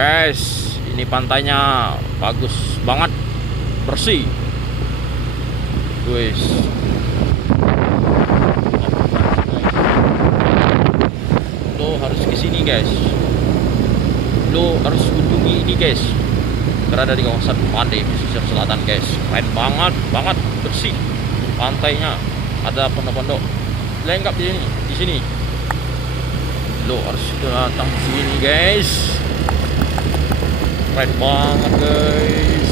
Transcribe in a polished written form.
Guys, ini pantainya bagus banget, bersih. Guys, lo harus ke sini guys. Lo harus kunjungi ini guys. Berada di kawasan pantai pesisir selatan guys. Keren banget, bersih. Pantainya ada pondok-pondok lengkap di sini. Lo harus datang sini guys. Keren banget guys.